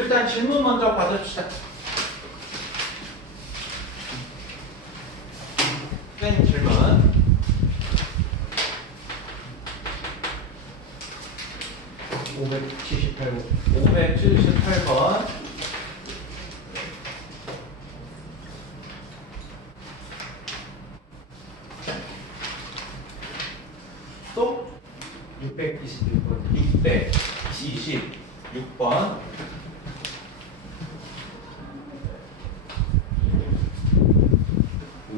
일단 질문 먼저 받읍시다. 뺀 질문. 578번. 578번. 또 626번. 626번.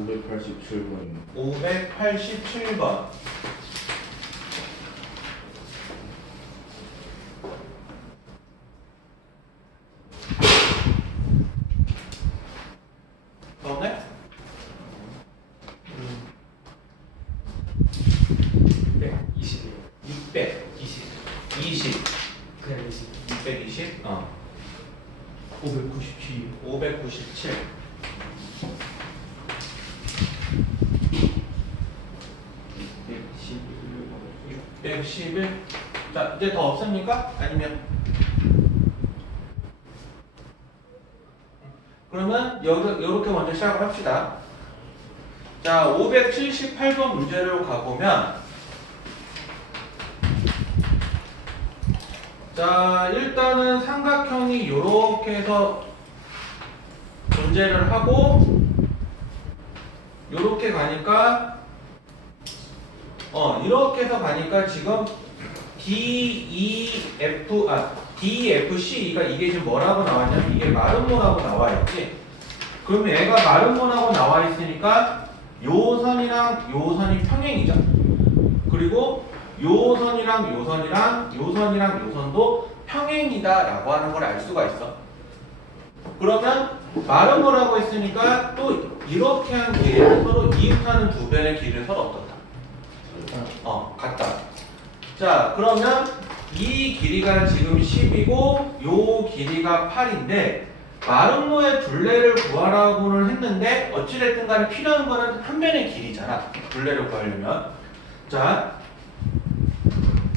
587번입니다. 587번. 그런데 620이요. 620. 20. 그냥 20. 620. 597. 597. 111. 자, 이제 더 없습니까? 아니면? 그러면 요렇게 먼저 시작을 합시다. 자, 578번 문제로 가보면, 자, 일단은 삼각형이 요렇게 해서 존재를 하고, 요렇게 가니까, 이렇게 해서 가니까 지금 DEFC가 이게 지금 뭐라고 나왔냐면 이게 마름모라고 나와 있지. 그러면 얘가 마름모라고 나와 있으니까 요 선이랑 요 선이 평행이죠. 그리고 요 선이랑 요 선이랑 요 선이랑 요 선도 평행이다라고 하는 걸 알 수가 있어. 그러면 마름모라고 했으니까 또 이렇게 한 길이를 서로 이웃하는 두 변의 길이를 서로 어떻다? 같다. 자, 그러면 이 길이가 지금 10이고 요 길이가 8인데 마름모의 둘레를 구하라고는 했는데 어찌됐든 간에 필요한 거는 한 변의 길이잖아. 둘레를 구하려면. 자,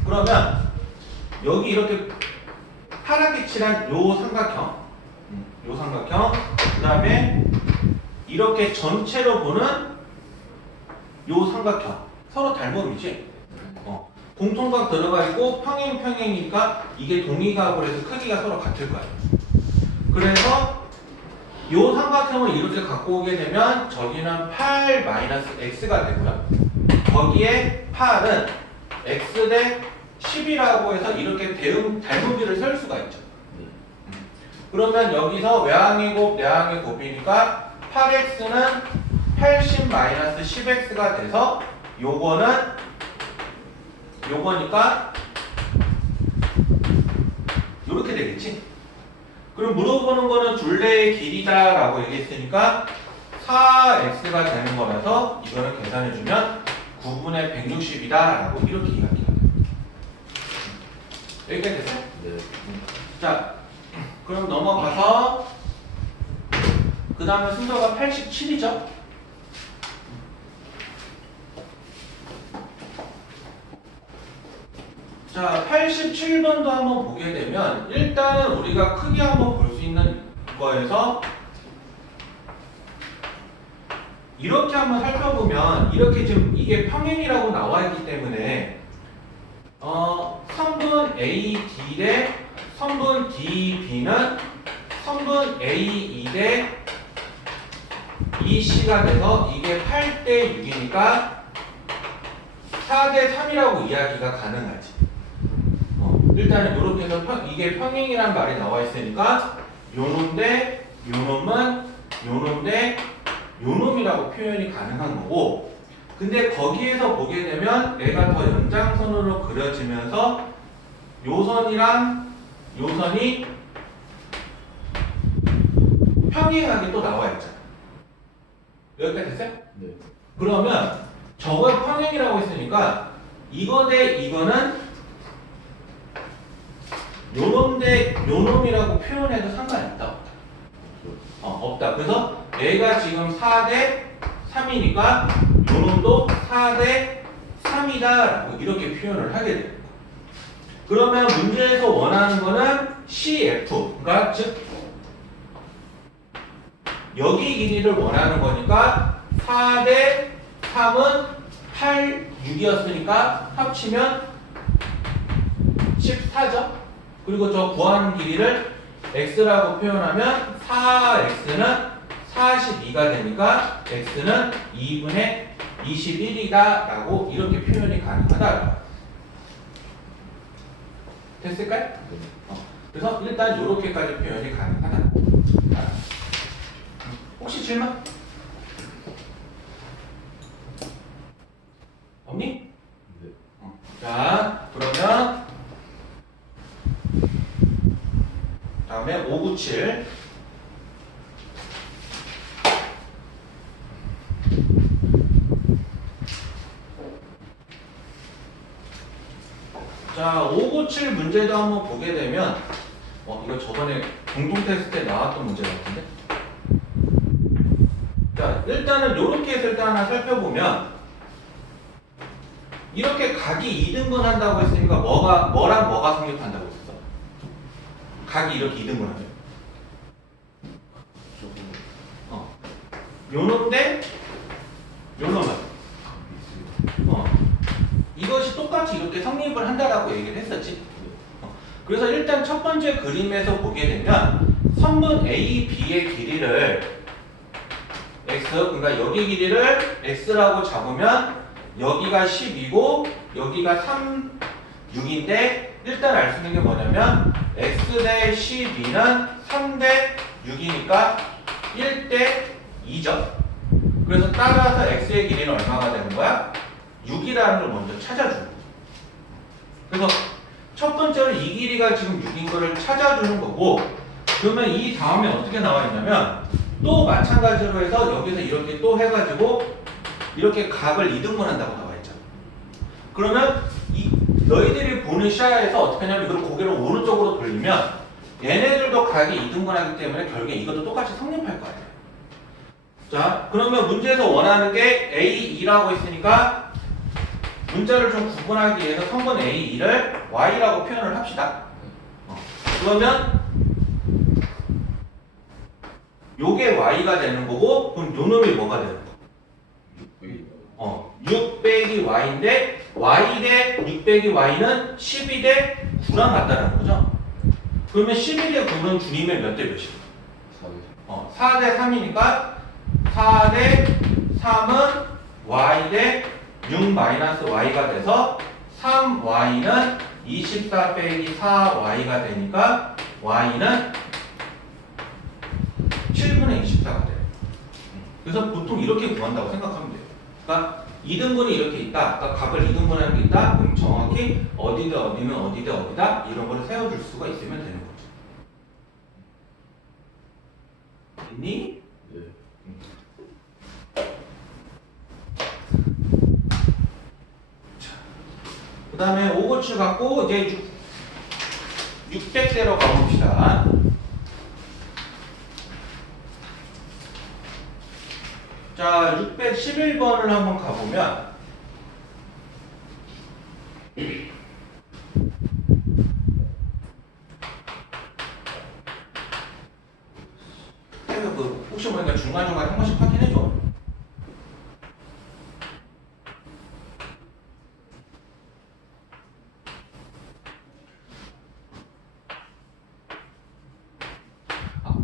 그러면 여기 이렇게 파랗게 칠한 요 삼각형, 그 다음에 이렇게 전체로 보는 요 삼각형 서로 닮음이지. 공통각 들어가 있고 평행이니까 이게 동의각으로 해서 크기가 서로 같을 거야. 그래서 요 삼각형을 이렇게 갖고 오게 되면 저기는 8-x가 되고요. 거기에 8은 x 대 10이라고 해서 이렇게 닮음비를 셀 수가 있죠. 그러면 여기서 외항의 곱, 내항의 곱이니까 8x는 80-10x가 돼서 요거니까 요렇게 되겠지. 그럼 물어보는 거는 둘레의 길이다라고 얘기했으니까 4x가 되는 거라서 이거를 계산해주면 9분의 160이다라고 이렇게 이야기가 돼. 여기까지 됐어요? 네. 자, 그럼 넘어가서 그 다음에 순서가 87이죠? 자, 87번도 한번 보게 되면 일단은 우리가 크게 한번 볼 수 있는 거에서 이렇게 한번 살펴보면 이렇게 지금 이게 평행이라고 나와 있기 때문에 선분 AD 대 선분 DB는 선분 AE 대 EC가 돼서 이게 8대 6이니까 4대 3이라고 이야기가 가능하지. 일단은 이렇게 해서 이게 평행이란 말이 나와 있으니까 요놈 대 요놈은 요놈 대 요놈이라고 표현이 가능한 거고, 근데 거기에서 보게 되면 얘가 더 연장선으로 그려지면서 요 선이랑 요 선이 평행하게 또 나와 있잖아. 여기까지 됐어요? 네. 그러면 저걸 평행이라고 했으니까 이거 대 이거는 요놈 대 요놈이라고 표현해도 상관이 없다. 없다. 그래서 얘가 지금 4대 3이니까 요놈도 4대 3이다 라고 이렇게 표현을 하게 됩니다. 그러면 문제에서 원하는 거는 CF, 그러니까 즉 여기 길이를 원하는 거니까 4 대 3은 8, 6이었으니까 합치면 14죠. 그리고 저 구하는 길이를 x라고 표현하면 4x는 42가 되니까 x는 2분의 21이다 라고 이렇게 표현이 가능하다. 됐을까요? 그래서 일단 이렇게까지 표현이 가능하다. 혹시 질문? 없니? 네. 자, 그러면 다음에 597. 자, 597 문제도 한번 보게 되면 이거 저번에 공동 테스트 때 나왔던 문제 같은데. 자, 일단은 이렇게 해서 일단 하나 살펴보면 이렇게 각이 2등분 한다고 했으니까 뭐랑 뭐가 성립한다고 했었어? 각이 이렇게 2등분 하면 요놈 대 요놈은 이것이 똑같이 이렇게 성립을 한다라고 얘기를 했었지. 그래서 일단 첫 번째 그림에서 보게 되면 선분 A, B의 길이를 x, 그러니까 여기 길이를 x라고 잡으면 여기가 10이고 여기가 3, 6인데 일단 알 수 있는 게 뭐냐면 x 대 12는 3 대 6이니까 1 대 2죠. 그래서 따라서 x의 길이는 얼마가 되는 거야? 6이라는 걸 먼저 찾아주는 거죠. 그래서 첫 번째로 이 길이가 지금 6인 거를 찾아주는 거고, 그러면 이 다음에 어떻게 나와 있냐면 또 마찬가지로 해서 여기서 이렇게 또 해가지고 이렇게 각을 2등분 한다고 나와 있잖아. 그러면 너희들이 보는 시야에서 어떻게 하냐면 이걸 고개를 오른쪽으로 돌리면 얘네들도 각이 2등분하기 때문에 결국에 이것도 똑같이 성립할 거예요. 자, 그러면 문제에서 원하는 게 A2라고 했으니까 문자를 좀 구분하기 위해서 성분 A2를 Y라고 표현을 합시다. 그러면 요게 Y가 되는 거고, 그럼 요 놈이 뭐가 되는 거? 6 빼기 Y인데 Y 대 6 빼기 Y는 12 대 9랑 같다는 거죠. 그러면 12 대 9는 주님의 몇 대 몇이야? 4 대 3이니까 4 대 3은 Y 대 6 마이너스 Y가 돼서 3Y는 24 빼기 4Y가 되니까 Y는 7분의 24가 돼요. 그래서 보통 이렇게 구한다고 생각하면 돼요. 그러니까 2등분이 이렇게 있다. 아까 각을 2등분하는 게 있다. 그럼 정확히 어디 대 어디면 어디 대 어디다. 이런 거를 세워줄 수가 있으면 되는 거죠. 됐니? 네. 그 다음에 5고치 갖고 이제 600대로 가봅시다. 자, 611번을 한번 가보면 혹시 모르니까 중간중간 한 번씩 확인해줘.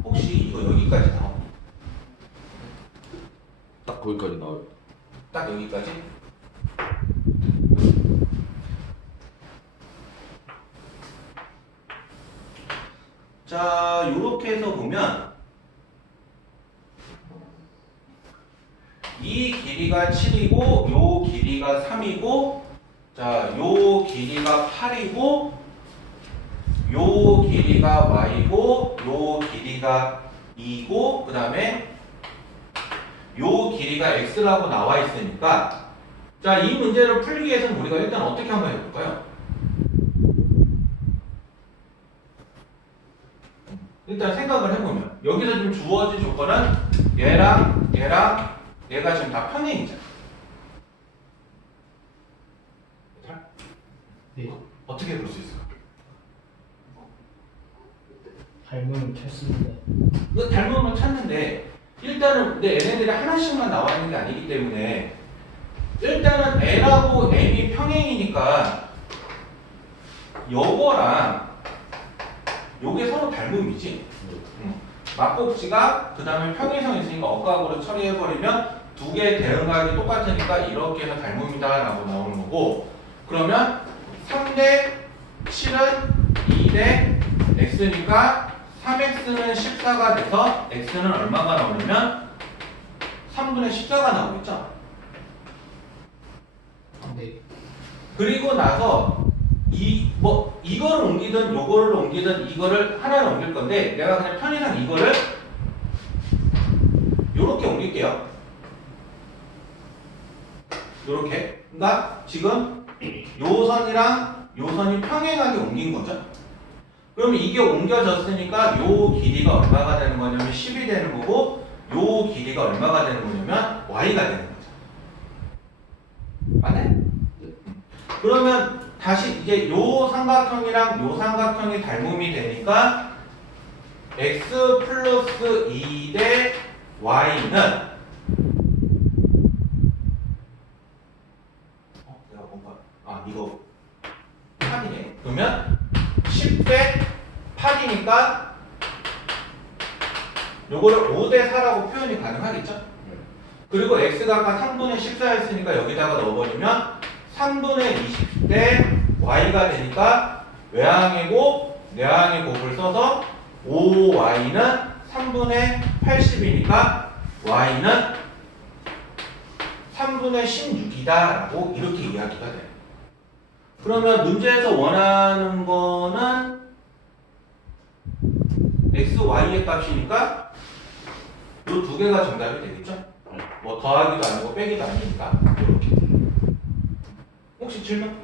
혹시 이거 여기까지 나오니? 딱 거기까지 나와요. 딱 여기까지? 자, 요렇게 해서 보면 이 길이가 7이고 요 길이가 3이고 자, 요 길이가 8이고 요 길이가 y고 요 길이가 2고 그 다음에 요 길이가 x라고 나와 있으니까 자, 이 문제를 풀기 위해서는 우리가 일단 어떻게 한번 해볼까요? 일단 생각을 해보면 여기서 지금 주어진 조건은 얘랑 얘랑 얘가 지금 다 평행이잖아. 네. 어떻게 볼 수 있을까? 닮으면 찾습니다. 그 닮으면 찾는데 일단은 근데 얘네들이 하나씩만 나와 있는 게 아니기 때문에 일단은 L하고 M이 평행이니까 요거랑 요게 서로 닮음이지. 막꼭지가 그 다음에 평행선 있으니까 억각으로 처리해버리면 두 개의 대응각이 똑같으니까 이렇게 해서 닮음이다 라고 나오는 거고, 그러면 3대 7은 2대 x니까 3x는 14가 돼서 x는 얼마가 나오냐면 3분의 14가 나오겠죠. 네. 그리고 나서 이거를 옮기든 요거를 옮기든 이거를 하나를 옮길 건데 내가 그냥 편의상 이거를 요렇게 옮길게요. 요렇게. 그러니까 지금 요 선이랑 요 선이 평행하게 옮긴 거죠. 그러면 이게 옮겨졌으니까 요 길이가 얼마가 되는 거냐면 10이 되는 거고, 요 길이가 얼마가 되는 거냐면 y가 되는 거죠. 맞네? 그러면 다시 이제 요 삼각형이랑 요 삼각형이 닮음이 되니까 x 플러스 2 대 y는 내가 뭔가 이거 8이네. 그러면 10 대 8이니까 요거를 5 대 4라고 표현이 가능하겠죠? 그리고 x가 아까 3분의 14였으니까 여기다가 넣어버리면 3분의 20대 y가 되니까 외항의 곱, 내항의 곱을 써서 5y는 3분의 80이니까 y는 3분의 16이다 라고 이렇게 이야기가 돼요. 그러면 문제에서 원하는 거는 x, y의 값이니까 이 두 개가 정답이 되겠죠? 뭐 더하기도 아니고 빼기도 아니니까 이렇게. 혹시 질문?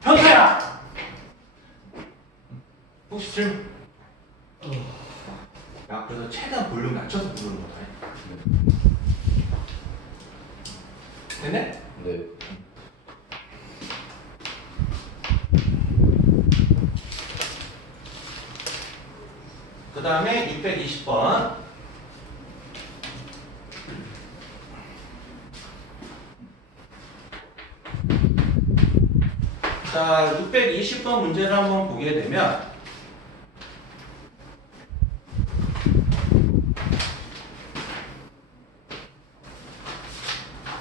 현태야! 혹시 질문? 야, 그래서 최대한 볼륨 낮춰서 부르는 거다. 됐네? 네. 그 다음에 620번. 자, 620번 문제를 한번 보게 되면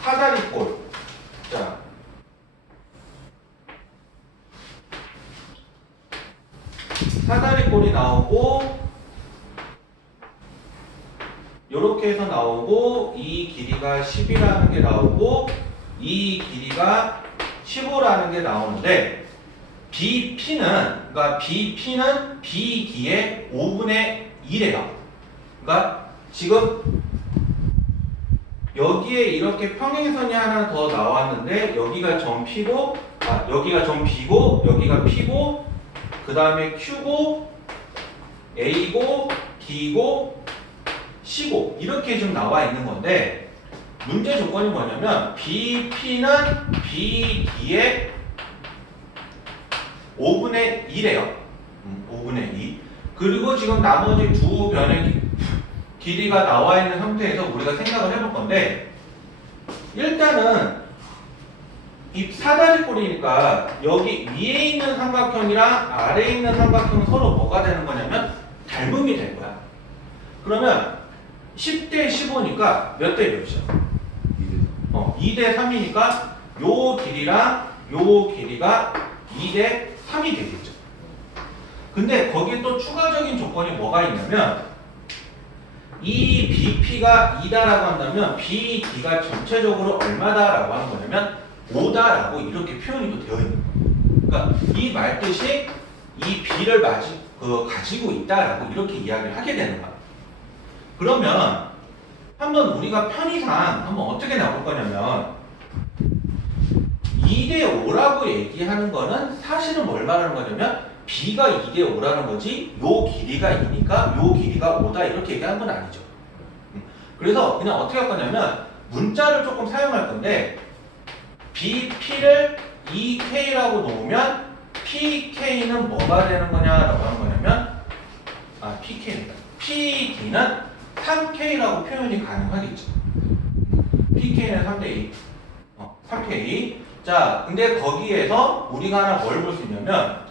사다리꼴. 자, 사다리꼴이 나오고 요렇게 해서 나오고 이 길이가 10이라는 게 나오고 이 길이가 15라는 게 나오는데 그러니까 BP는 BD의 5분의 1이에요. 그러니까 지금 여기에 이렇게 평행선이 하나 더 나왔는데 여기가 점 P고 여기가 점 B고 여기가 P고 그 다음에 Q고 A고 D고 C고 이렇게 좀 나와 있는 건데 문제 조건이 뭐냐면 BP는 BD의 5분의 1이에요. 5분의 2. 그리고 지금 나머지 두 변의 길이가 나와 있는 상태에서 우리가 생각을 해볼 건데 일단은 이 사다리꼴이니까 여기 위에 있는 삼각형이랑 아래에 있는 삼각형은 서로 뭐가 되는 거냐면 닮음이 될 거야. 그러면 10대 15니까 몇 대 몇이야? 2대 3이니까 요 길이랑 요 길이가 2대 3이 되겠죠. 근데 거기에 또 추가적인 조건이 뭐가 있냐면 이 BP가 2다라고 한다면 BD가 전체적으로 얼마다라고 하는 거냐면 5다라고 이렇게 표현이 또 되어 있는 거예요. 그러니까 이 말 뜻이 이 B를 가지고 있다라고 이렇게 이야기를 하게 되는 거야. 그러면 한번 우리가 편의상 한번 어떻게 나올 거냐면 2대 5라고 얘기하는 거는 사실은 뭘 말하는 거냐면 B가 2대 5라는 거지 요 길이가 2니까 요 길이가 5다 이렇게 얘기하는 건 아니죠. 그래서 그냥 어떻게 할 거냐면 문자를 조금 사용할 건데 BP를 2K라고 놓으면 PK는 뭐가 되는 거냐라고 하는 거냐면 PK입니다. PD는 3K라고 표현이 가능하겠죠. PK는 3대2. 3K. 자, 근데 거기에서 우리가 하나 뭘 볼 수 있냐면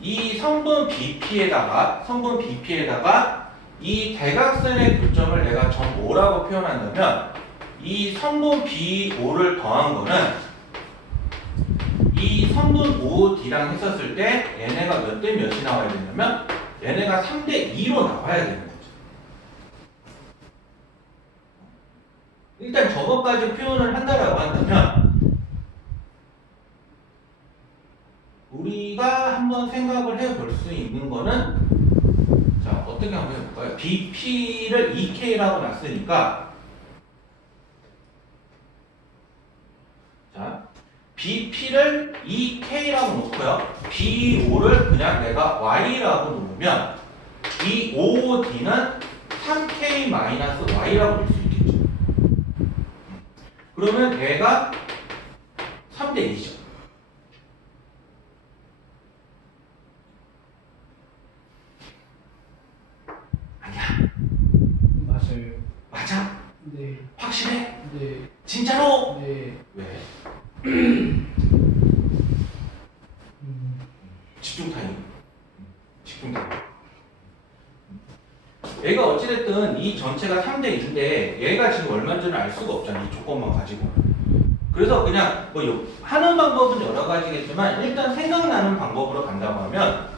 이 성분 BP에다가 이 대각선의 교점을 내가 전 뭐라고 표현한다면 이 성분 BO를 더한 거는 이 성분 OD랑 했었을 때 얘네가 몇 대 몇이 나와야 되냐면 얘네가 3대2로 나와야 되는 거죠. 일단 저것까지 표현을 한다라고 한다면 우리가 한번 생각을 해볼 수 있는 거는 자 어떻게 한번 해볼까요? BP를 2K라고 놨으니까 자 BP를 2K라고 놓고요. BO를 그냥 내가 Y라고 놓으면 이 OD는 3K-Y라고 볼 수 있겠죠. 그러면 얘가 3대2죠. 아니야. 맞아요. 맞아? 네. 확실해? 네. 진짜로? 네. 왜? 음. 집중 타임. 집중 타임. 얘가 어찌됐든 이 전체가 3대2인데 얘가 지금 얼마인 줄을 알 수가 없잖아. 이 조건만 가지고. 그래서 그냥 뭐 하는 방법은 여러 가지겠지만 일단 생각나는 방법으로 간다고 하면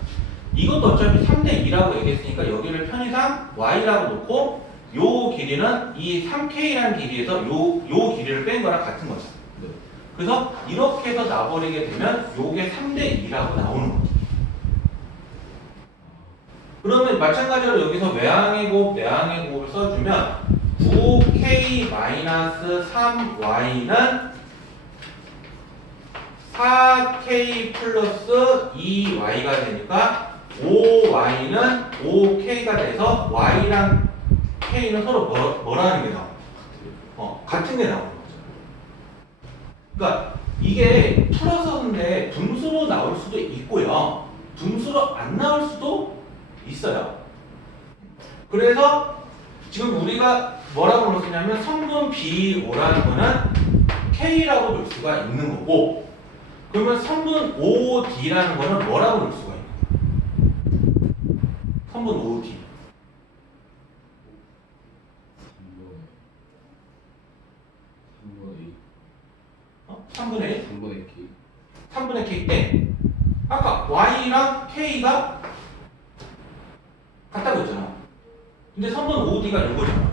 이것도 어차피 3대2라고 얘기했으니까 여기를 편의상 y라고 놓고 요 길이는 이 3k라는 길이에서 요 길이를 뺀 거랑 같은 거죠. 네. 그래서 이렇게 해서 나버리게 되면 요게 3대2라고 나오는 거죠. 그러면 마찬가지로 여기서 외항의 곱, 내항의 곱을 써주면 9k-3y는 4k 플러스 2y가 되니까 5y는 5k가 돼서 y랑 k는 서로 뭐라는 게 나와요? 같은 게 나오는 거죠. 그러니까 이게 풀어서인데 분수로 나올 수도 있고요. 분수로 안 나올 수도 있어요. 그래서 지금 우리가 뭐라고 놓으냐면 성분 BO라는 거는 K라고 놓을 수가 있는 거고 그러면 성분 OD라는 거는 뭐라고 놓을 수가 있는 거예요? 성분 OD 3분의 1? 3분의 K 3분의 K 때 아까 Y랑 K가 같다고 했잖아. 근데 성분 OD가 이거잖아.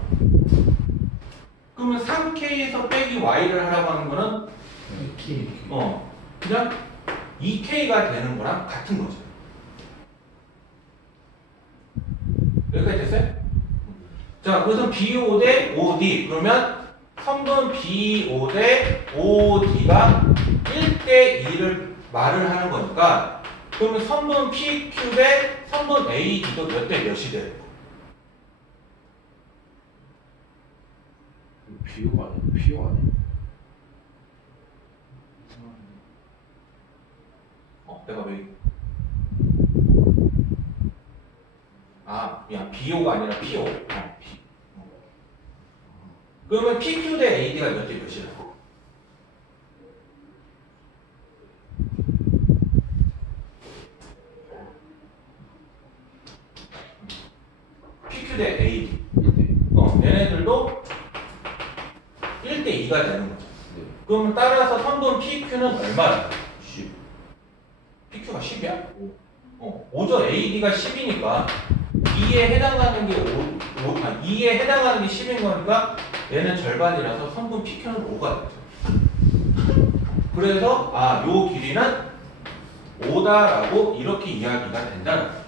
그러면 3K에서 빼기 Y를 하라고 하는 거는 K. 그냥 2K가 되는 거랑 같은 거죠. 여기까지 됐어요? 자, 그래서 BO 대 OD. 그러면 성분 BO 대 OD가 1대2를 말을 하는 거니까 그러면 성분 PQ 대 성분 AD도 몇 대 몇이 돼요? 비호가 아니야? 비호 아니야? 내가 왜? 미안. BO가 아니라 PO. P. 그러면 PQ 대 AD가 몇 대 몇이라고? PQ 대 AD. 1대 얘네들도 1대2가 되는 거죠. 네. 그러면 따라서 성분 PQ는 얼마야? 10 PQ가 10이야? 5죠. AD가 10이니까 2에 해당하는 게 2에 해당하는 게 10인 거니까 얘는 절반이라서 성분 PQ는 5가 되죠. 그래서 요 길이는 5다라고 이렇게 이야기가 된다는 거예요.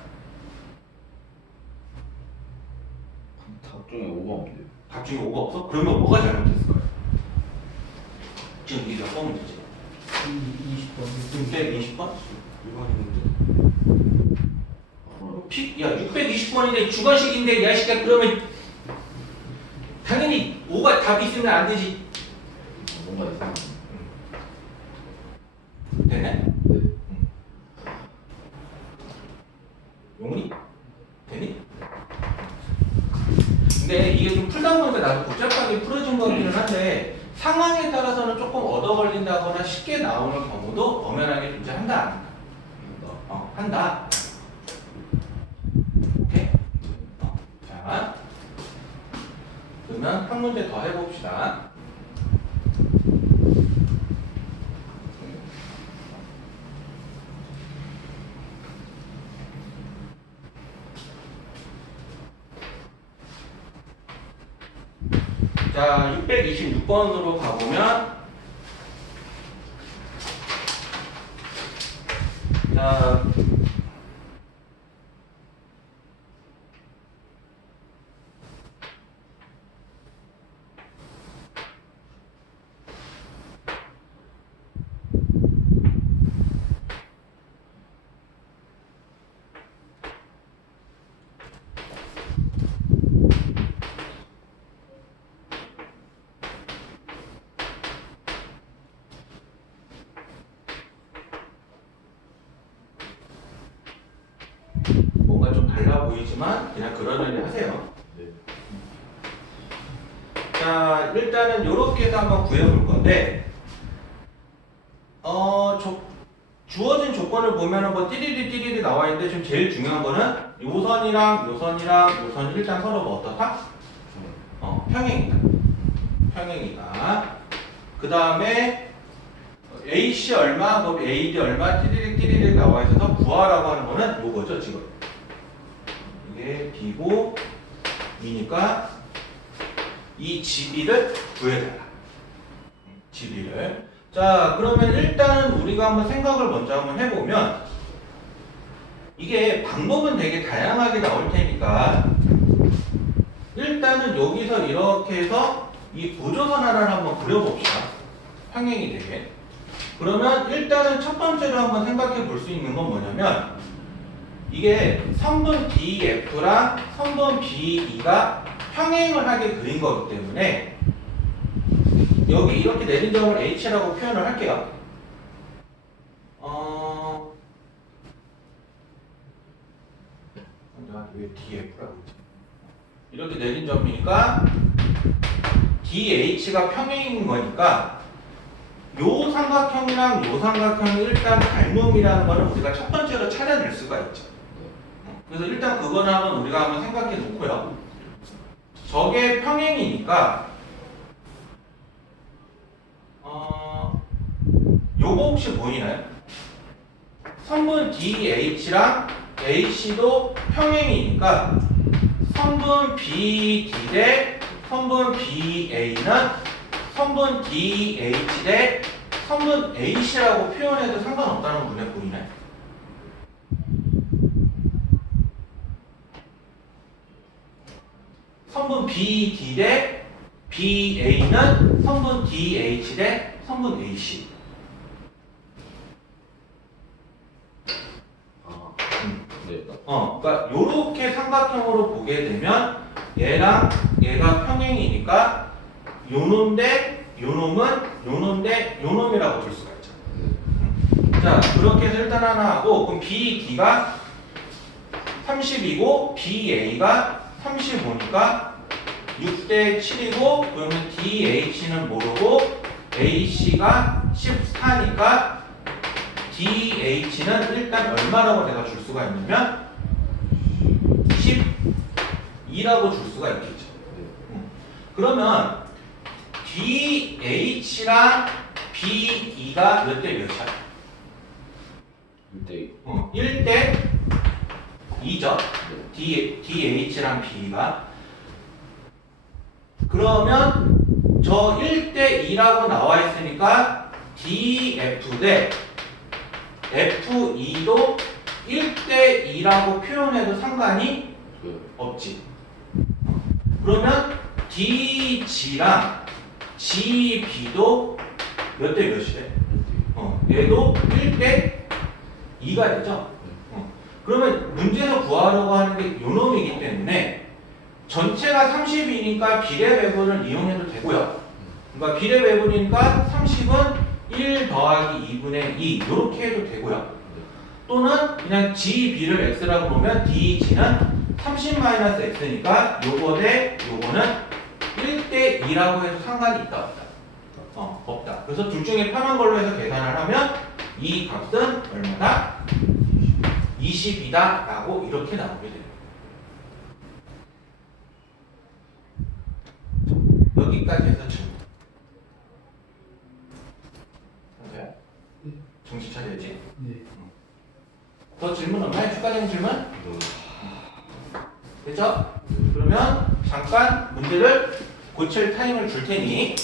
답 중에 5가 없는데 답 중에 5가 없어? 그러면 뭐가 잘못됐을까요? 지금 이게 몇 번 문제지? 20번. 620번? 이번이 문제? 야 620번인데 주관식인데 야 시간 그러면 당연히 5가 답이 있으면 안 되지. 뭔가 이상해. 되네? 네. 용훈이? 되니? 하다 보니까 나도 복잡하게 풀어진 거기는 한데 상황에 따라서는 조금 얻어 걸린다거나 쉽게 나오는 경우도 엄연하게 존재한다. 안 한다? 한다. 오케이? 자, 그러면 한 문제 더 해봅시다. 자, 626번으로 가보면, 자, 뭔가 좀 달라 보이지만 그냥 그러려니 하세요. 네. 자, 일단은 이렇게 해서 한번 구해볼 건데, 주어진 조건을 보면은 뭐 띠리리 나와 있는데 지금 제일 중요한 거는 요선이랑 요선이랑 요선이 일단 서로 뭐 어떻다? 평행이다. 평행이다. 그 다음에 AC 얼마, 뭐 AD 얼마, 띠리리 나와 있어서 구하라고 하는 거는 요거죠, 지금. 이게 B고, E니까 이 GB를 구해달라. GB를. 자, 그러면 일단은 우리가 한번 생각을 먼저 한번 해보면 이게 방법은 되게 다양하게 나올 테니까 일단은 여기서 이렇게 해서 이 보조선 하나를 한번 그려봅시다. 평행이 되게. 그러면 일단은 첫 번째로 한번 생각해 볼 수 있는 건 뭐냐면 이게 선분 DF랑 선분 BE가 평행을 하게 그린 거기 때문에 여기 이렇게 내린 점을 H라고 표현을 할게요. 내가 왜 DF라고 했지? 이렇게 내린 점이니까 DH가 평행인 거니까 요 삼각형이랑 요 삼각형이 일단 닮음이라는 거는 우리가 첫 번째로 찾아낼 수가 있죠. 그래서 일단 그거는 한번 우리가 한번 생각해 놓고요. 저게 평행이니까 요거 혹시 보이나요? 선분 DH랑 AC도 평행이니까 선분 BD 대 선분 BA는 선분 DH 대 선분 AC라고 표현해도 상관없다는 거 눈에 보이나요? 선분 BD 대 BA는 선분 DH 대 선분 AC. 네. 그러니까 요렇게 삼각형으로 보게 되면 얘랑 얘가 평행이니까 요놈 대 요놈은 요놈 대 요놈이라고 볼 수가 있죠. 자, 그렇게 해서 일단 하나 하고 그럼 BD가 30이고 BA가 35니까 6대 7이고 그러면 DH는 모르고 AC가 14니까 DH는 일단 얼마라고 내가 줄 수가 있냐면 12라고 줄 수가 있겠죠. 그러면 DH랑 BE가 몇 대 몇이야? 1대 1대 2죠. DH랑 BE가. 그러면 저 1대 2라고 나와 있으니까 DF 대 FE도 1대 2라고 표현해도 상관이 없지. 그러면 DG랑 GB도 몇 대 몇이래? 얘도 1대 2가 되죠? 그러면 문제에서 구하려고 하는 게 요놈이기 때문에 전체가 30이니까 비례 배분을 이용해도 되고요. 그러니까 비례 배분이니까 30은 1 더하기 2분의 2 이렇게 해도 되고요. 또는 그냥 GB를 X라고 보면 DG는 30-X니까 요거 대 요거는 8대 2라고 해서 상관이 있다 없다? 없다. 그래서 둘 중에 편한 걸로 해서 계산을 하면 이 값은 얼마다? 20이다 라고 이렇게 나오게 돼요. 여기까지 해서 질문. 뭔가요? 네. 정신 차려야지. 네. 더 질문 없나요? 추가적인 질문? 됐죠? 그러면 잠깐 문제를 고칠 타임을 줄 테니